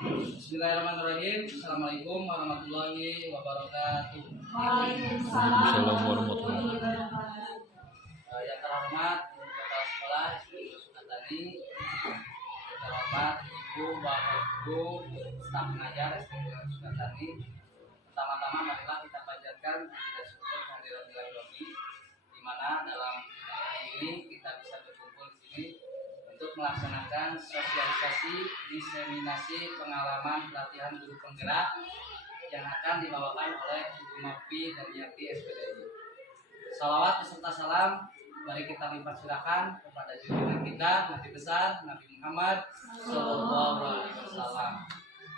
Bismillahirrahmanirrahim. Assalamualaikum warahmatullahi wabarakatuh. Waalaikumsalam warahmatullahi wabarakatuh. Yang terhormat Ibu Kepala Sekolah SD Sukatani, yang terhormat Ibu, Bapak, Ibu, staf pengajar SD Sukatani. Pertama-tama marilah kita panjatkan puji dan syukur kehadirat Ilahi Rabbi, di mana dalam hari ini kita bisa berkumpul di sini untuk melaksanakan sosialisasi diseminasi pengalaman pelatihan guru penggerak yang akan dibawakan oleh Ibu Novi dan Yati SPDI. Salawat beserta salam mari kita limpah silakan kepada junjungan kita Nabi besar Nabi Muhammad Sallallahu Alaihi Wasallam,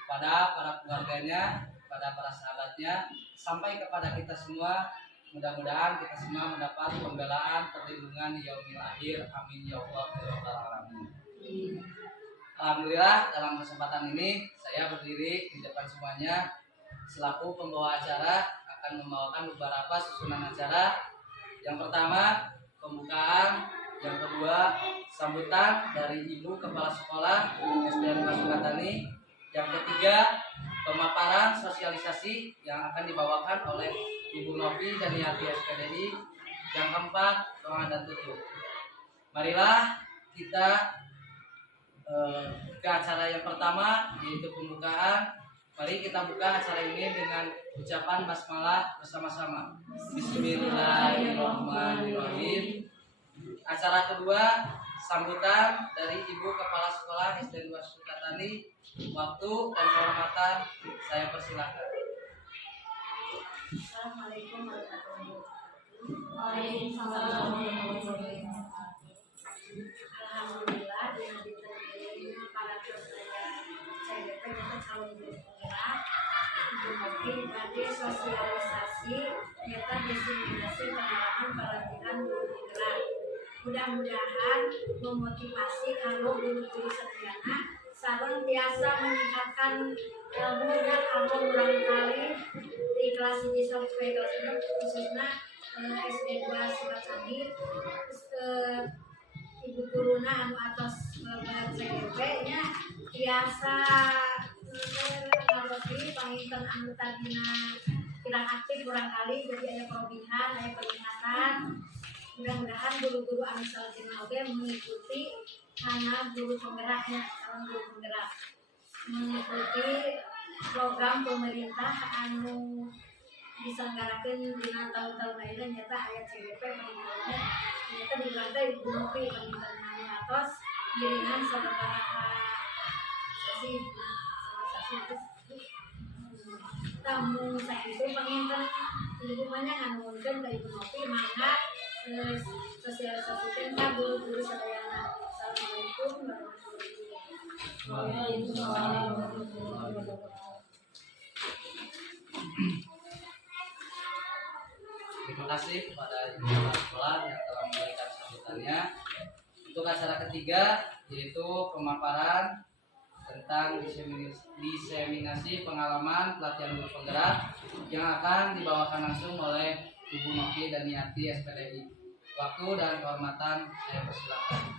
pada para keluarganya, pada para sahabatnya, sampai kepada kita semua. Mudah-mudahan kita semua mendapat pembelaan, perlindungan di yaumil akhir. Amin ya Allah ya rabbal alamin. Alhamdulillah, dalam kesempatan ini saya berdiri di depan semuanya selaku pembawa acara, akan membawakan beberapa susunan acara. Yang pertama, pembukaan. Yang kedua, sambutan dari Ibu Kepala Sekolah SDN Sukatani. Yang ketiga, pemaparan sosialisasi yang akan dibawakan oleh Ibu Novi dan Yati SPDI. Yang keempat, doa dan tutup. Marilah kita ke acara yang pertama, yaitu pembukaan. Mari kita buka acara ini dengan ucapan basmalah bersama-sama. Bismillahirrahmanirrahim. Acara kedua, sambutan dari Ibu Kepala Sekolah SD 2 Sukatani. Waktu dan kehormatan saya persilakan. Assalamualaikum warahmatullahi wabarakatuh. Waalaikumsalam warahmatullahi wabarakatuh. Alhamdulillah dengan diterima para peserta CDP dan calon guru penggerak Ibu Novi tadi sosialisasi nyata diseminasi pengalaman pelatihan guru penggerak. Mudah-mudahan memotivasi kalau guru-guru sedayana sareng biasa meningkatkan ilmunya kalau barangkali di kelas ini sampai kelas 6 khususnya SD 2 Sukatani, ibu guruna atas CGP nya biasa lebih panginten anggota dina kurang aktif barangkali, jadi ada perubahan, ada peningkatan. Mudah-mudahan guru-guru anu salajengna oge mengikuti karena guru penggeraknya, calon guru penggerak mengikuti program pemerintah anu diselenggarakan dina tahun-tahun lainnya. Nyata ayat CGP peninggalannya nyata dibantu Ibu Novi peninggalan atas giringan sabaraha sasi tamu saya itu penginten lingkungannya nganuhunkeun ka Ibu Novi mangga sosialisasi tentang guru-guru sedayana. Assalamualaikum warahmatullahi wabarakatuh. Terima kasih kepada Ibu Kepala Sekolah yang telah memberikan sambutannya. Untuk acara ketiga, yaitu pemaparan tentang diseminasi pengalaman pelatihan guru penggerak yang akan dibawakan langsung oleh Ibu Novi dan Yati SPDI. Waktu dan kehormatan saya persilakan.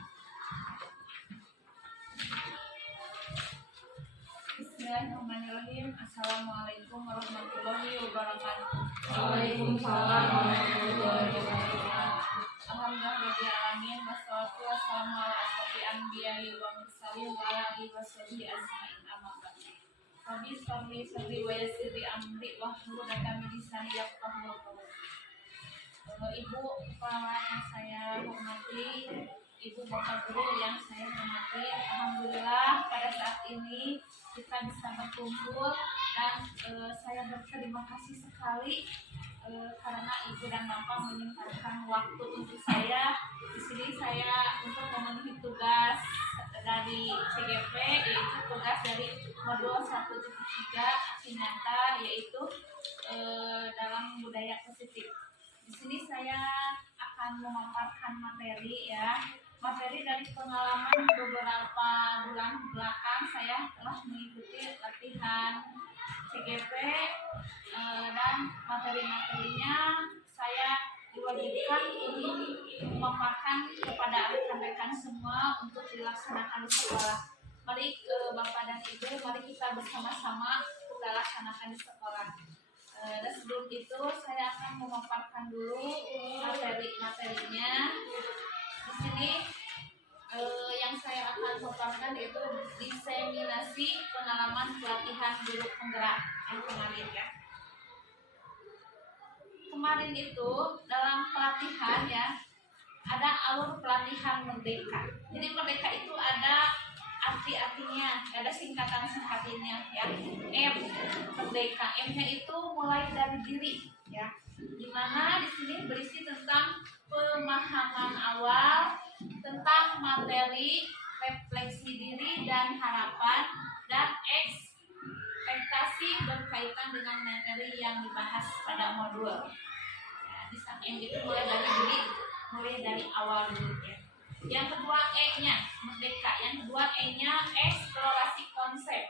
Bismillahirrahmanirrahim. Assalamualaikum warahmatullahi wabarakatuh. Waalaikumsalam warahmatullahi wabarakatuh. Alhamdulillahirabbil alamin wassalatu wassalamu ala asyrofil anbiya'i wal mursalin wa ala alihi washabihi ajmain. Amma ba'd. Rabbi sholli wa yassir li amri wahlul 'uqdatam min lisani yafqahu qawli. Ibu kepala yang saya hormati, Ibu Bapak Guru yang saya hormati, alhamdulillah pada saat ini kita bisa berkumpul dan saya berterima kasih sekali karena Ibu dan Bapak menyempatkan waktu untuk saya. Di sini saya untuk memenuhi tugas dari CGP, yaitu tugas dari modul 1.3 aksi nyata, yaitu dalam budaya positif. Di sini saya akan memaparkan materi materi dari pengalaman beberapa bulan belakang. Saya telah mengikuti latihan CGP dan materi-materinya saya diwajibkan untuk memaparkan kepada rekan-rekan semua untuk dilaksanakan di sekolah. Mari Bapak dan Ibu, mari kita bersama-sama kita laksanakan di sekolah. Dan sebelum itu saya akan memaparkan dulu materi-materinya. Di sini yang saya akan paparkan yaitu diseminasi pengalaman pelatihan guru penggerak yang kemarin ya. Kemarin itu dalam pelatihan ya ada alur pelatihan merdeka. Jadi merdeka itu ada arti-artinya, ada singkatan-singkatannya ya. M merdeka, M-nya itu mulai dari diri ya. Dimana di sini berisi tentang pemahaman awal tentang materi, refleksi diri dan harapan, dan ekspektasi berkaitan dengan materi yang dibahas pada modul. Ya, di samping itu mulai dari diri, mulai dari awal dulu ya. Yang kedua E-nya merdeka, yang kedua E-nya eksplorasi konsep.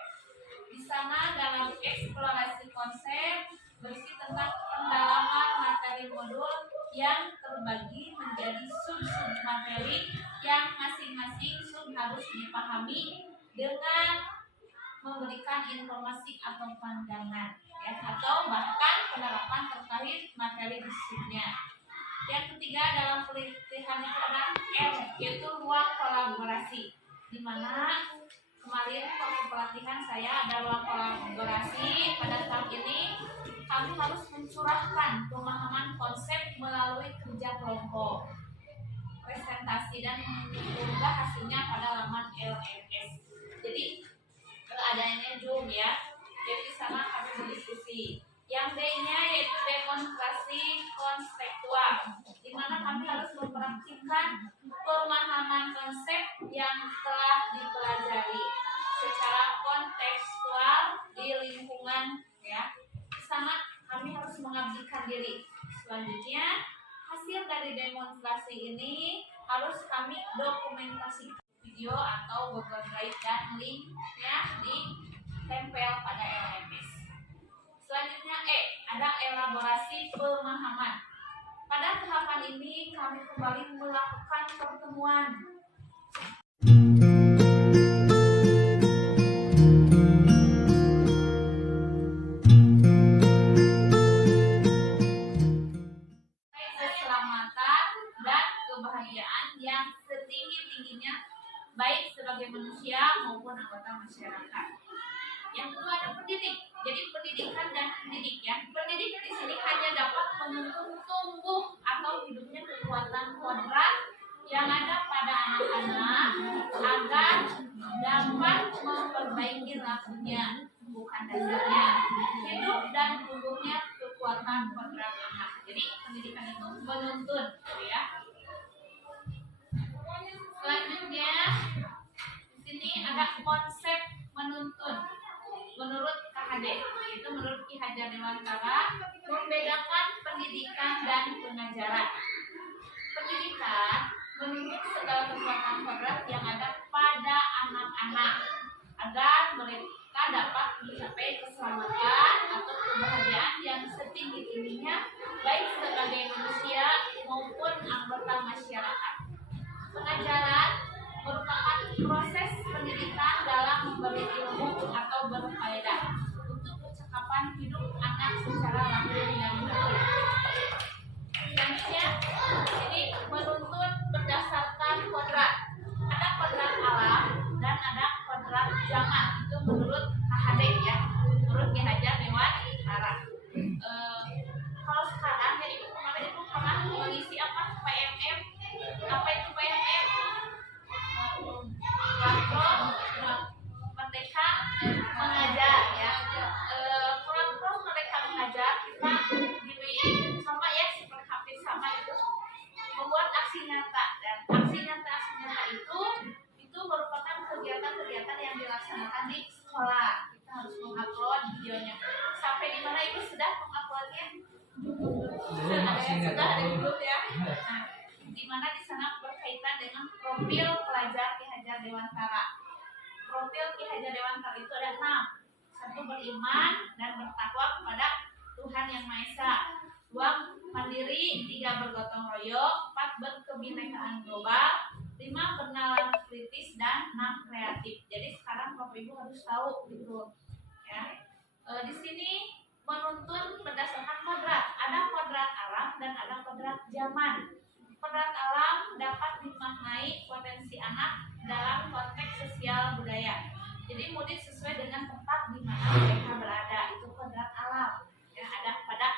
Di sana dalam eksplorasi konsep berisi tentang pendalaman materi modul yang terbagi menjadi sub-sub materi yang masing-masing sub harus dipahami dengan memberikan informasi atau pandangan ya, atau bahkan penerapan terkait materi disiplinnya. Yang ketiga dalam pelatihan itu ada R, yaitu ruang kolaborasi, di mana kemarin waktu pelatihan saya ada ruang kolaborasi. Pada saat ini kami harus mencurahkan pemahaman konsep melalui kerja kelompok, presentasi, dan mengunggah hasilnya pada laman LMS. Jadi adanya Zoom ya, jadi di sana kami berdiskusi. Yang D-nya yaitu demonstrasi konseptual, di mana kami harus mempraktikkan pemahaman konsep yang telah dipelajari secara kontekstual di lingkungan ya. Di sana kami harus mengabdikan diri. Selanjutnya hasil dari demonstrasi ini harus kami dokumentasikan video atau Google Drive dan linknya ditempel pada LMS. Selanjutnya E, ada elaborasi pemahaman. Pada tahapan ini kami kembali melakukan pertemuan keselamatan dan kebahagiaan yang setinggi-tingginya baik sebagai manusia maupun anggota masyarakat. Yang kedua ada pendidik. Jadi pendidikan dan pendidik ya. Pendidik di sini hanya dapat menuntun tumbuh atau hidupnya kekuatan kodrat yang ada pada anak-anak agar dapat memperbaiki lakunya, bukan dasarnya. Hidup dan tumbuhnya kekuatan kodrat anak. Jadi pendidikan itu menuntun, ya. Selanjutnya di sini ada konsep menuntun. Menurut KHD, yaitu menurut Ki Hajar Dewantara, membedakan pendidikan dan pengajaran. Pendidikan menuntut segala kekuatan kodrat yang ada pada anak-anak agar mereka dapat mencapai keselamatan atau kebahagiaan yang setinggi-tingginya baik sebagai manusia maupun anggota masyarakat. Pengajaran merupakan proses pendidikan dalam memberi ilmu atau berfaedah untuk percakapan hidup anak secara langsung dan betul. Selanjutnya, ini menuntut berdasarkan kodrat. Ada kodrat alam dan ada kodrat zaman. Itu menurut KHD ya, menurut Ki Hajar Dewantara. Kalau sekarang, jadi kemarin itu pernah mengisi apa PMM? Apa itu PMM? Merdeka Mengajar ya. Program Merdeka Mengajar kita diberi sama ya, seperti hampir sama itu membuat aksi nyata, dan aksi nyata itu merupakan kegiatan-kegiatan yang dilaksanakan di sekolah. Kita harus mengupload videonya. Sampai di mana itu sudah menguploadnya? Sudah ada di grup ya. Nah, di mana di sana berkaitan dengan profil pelajar Ki Hajar Dewantara. Profil Ki Hajar Dewantara itu ada 6. 1, beriman dan bertakwa kepada Tuhan Yang Maha Esa. 2, mandiri. 3, bergotong royong. 4, berkebinekaan global. 5. Bernalar kritis dan 6. Kreatif. Jadi sekarang Bapak Ibu harus tahu gitu ya. Di sini menuntun berdasarkan kodrat. Ada kodrat alam dan ada kodrat zaman. Kodrat alam dapat dimaknai potensi anak dalam konteks sosial budaya. Jadi murid sesuai dengan tempat di mana mereka berada, itu kodrat alam. Ya, ada pada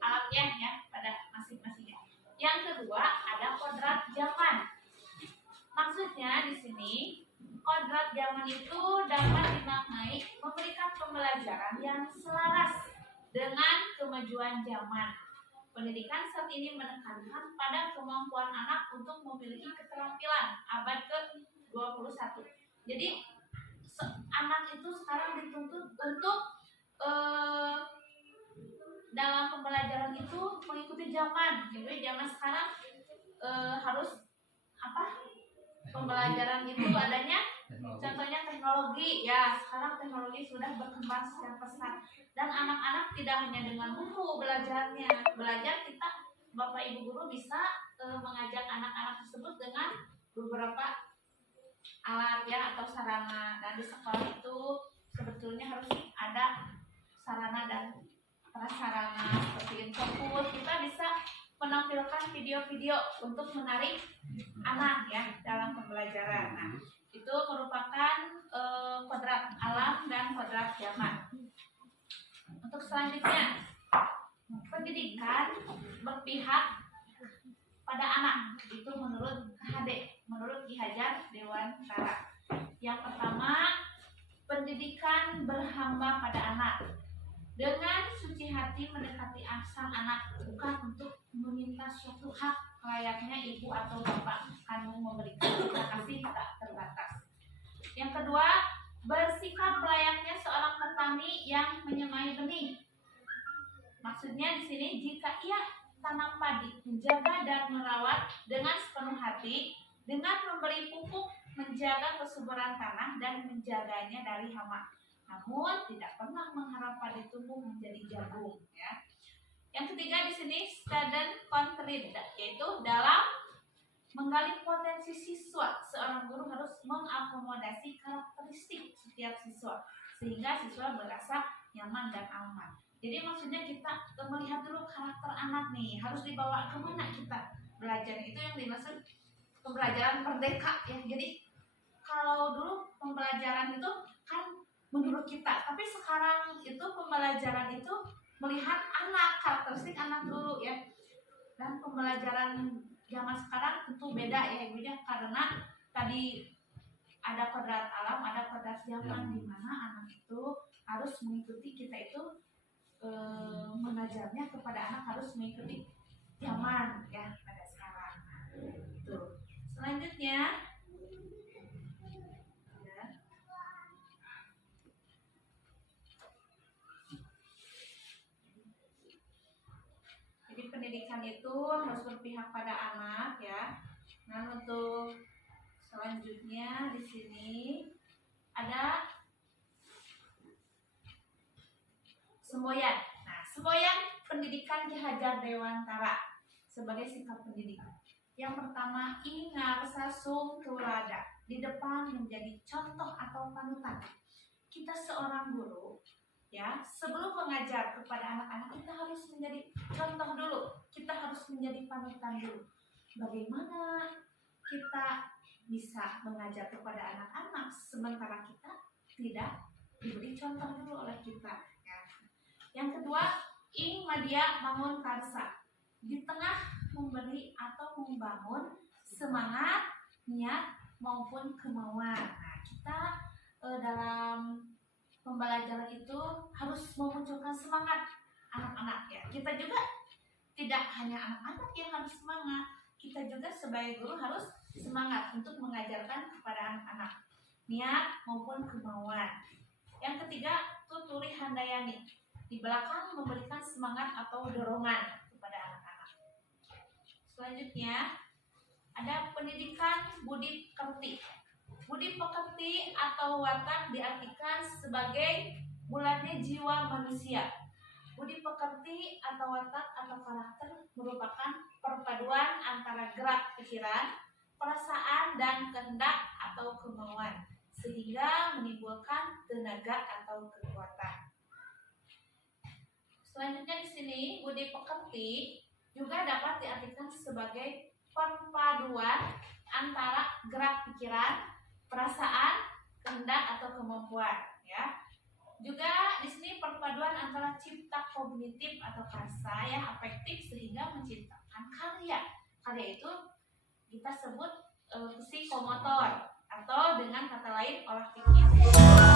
alamnya ya, pada masing-masingnya. Yang kedua ada kodrat zaman. Maksudnya di sini kodrat zaman itu dapat dimaknai memberikan pembelajaran yang selaras dengan kemajuan zaman. Pendidikan saat ini menekankan pada kemampuan anak untuk memiliki keterampilan abad ke-21. Jadi anak itu sekarang dituntut untuk dalam pembelajaran itu mengikuti zaman. Jadi zaman sekarang harus apa? Pembelajaran itu adanya contohnya teknologi ya, sekarang teknologi sudah berkembang secara pesat dan anak-anak tidak hanya dengan buku belajarnya. Belajar kita Bapak Ibu guru bisa mengajak anak-anak tersebut dengan beberapa alat ya atau sarana. Dan di sekolah itu sebetulnya harus ada sarana dan prasarana seperti infocus. Kita bisa menampilkan video-video untuk menarik anak ya dalam pembelajaran. Nah, itu merupakan kodrat alam dan kodrat zaman. Untuk selanjutnya, pendidikan berpihak pada anak. Itu menurut KHD, menurut Ki Hajar Dewantara. Yang pertama, pendidikan berhamba pada anak. Dengan suci hati mendekati sang anak, bukan untuk meminta suatu hak layaknya ibu atau bapak kandung memberikan cinta kasih tak terbatas. Yang kedua, bersikap layaknya seorang petani yang menyemai benih. Maksudnya di sini jika ia tanam padi, menjaga dan merawat dengan sepenuh hati, dengan memberi pupuk, menjaga kesuburan tanah dan menjaganya dari hama. Namun tidak pernah mengharap padi tumbuh menjadi jagung ya. Yang ketiga di sini student contribute, yaitu dalam menggali potensi siswa, seorang guru harus mengakomodasi karakteristik setiap siswa sehingga siswa merasa nyaman dan aman. Jadi maksudnya kita melihat dulu karakter anak nih, harus dibawa kemana kita belajar. Itu yang dimaksud pembelajaran merdeka ya. Jadi kalau dulu pembelajaran itu kan menurut kita, tapi sekarang itu pembelajaran itu melihat anak, karakteristik anak dulu ya. Dan pembelajaran zaman sekarang tentu beda ya ibunya, karena tadi ada kodrat alam, ada kodrat zaman, di mana anak itu harus mengikuti, kita itu mengajarnya kepada anak harus mengikuti zaman ya pada sekarang. Tuh. Selanjutnya jadi pendidikan itu harus berpihak pada anak ya. Nah, untuk selanjutnya di sini ada semboyan. Nah, semboyan pendidikan Ki Hajar Dewantara sebagai sikap pendidikan. Yang pertama, ingar sasung tulada, di depan menjadi contoh atau panutan. Kita seorang guru ya, sebelum mengajar kepada anak-anak kita harus menjadi contoh dulu, kita harus menjadi panutan dulu. Bagaimana kita bisa mengajar kepada anak-anak sementara kita tidak diberi contoh dulu oleh kita ya. Yang kedua, ing madya bangun karsa, di tengah memberi atau membangun semangat, niat maupun kemauan. Nah, kita dalam pembelajaran itu harus memunculkan semangat anak-anak ya. Kita juga tidak hanya anak-anak yang harus semangat, kita juga sebagai guru harus semangat untuk mengajarkan kepada anak-anak, niat maupun kemauan. Yang ketiga, tuturi handayani, di belakang memberikan semangat atau dorongan kepada anak-anak. Selanjutnya ada pendidikan budi pekerti. Budi pekerti atau watak diartikan sebagai bulatnya jiwa manusia. Budi pekerti atau watak atau karakter merupakan perpaduan antara gerak pikiran, perasaan dan kehendak atau kemauan sehingga menimbulkan tenaga atau kekuatan. Selanjutnya di sini budi pekerti juga dapat diartikan sebagai perpaduan antara gerak pikiran, perasaan, kehendak atau kemampuan, ya. Juga di sini perpaduan antara cipta kognitif atau karsa yang afektif sehingga menciptakan karya. Karya itu kita sebut psikomotor atau dengan kata lain olah pikir.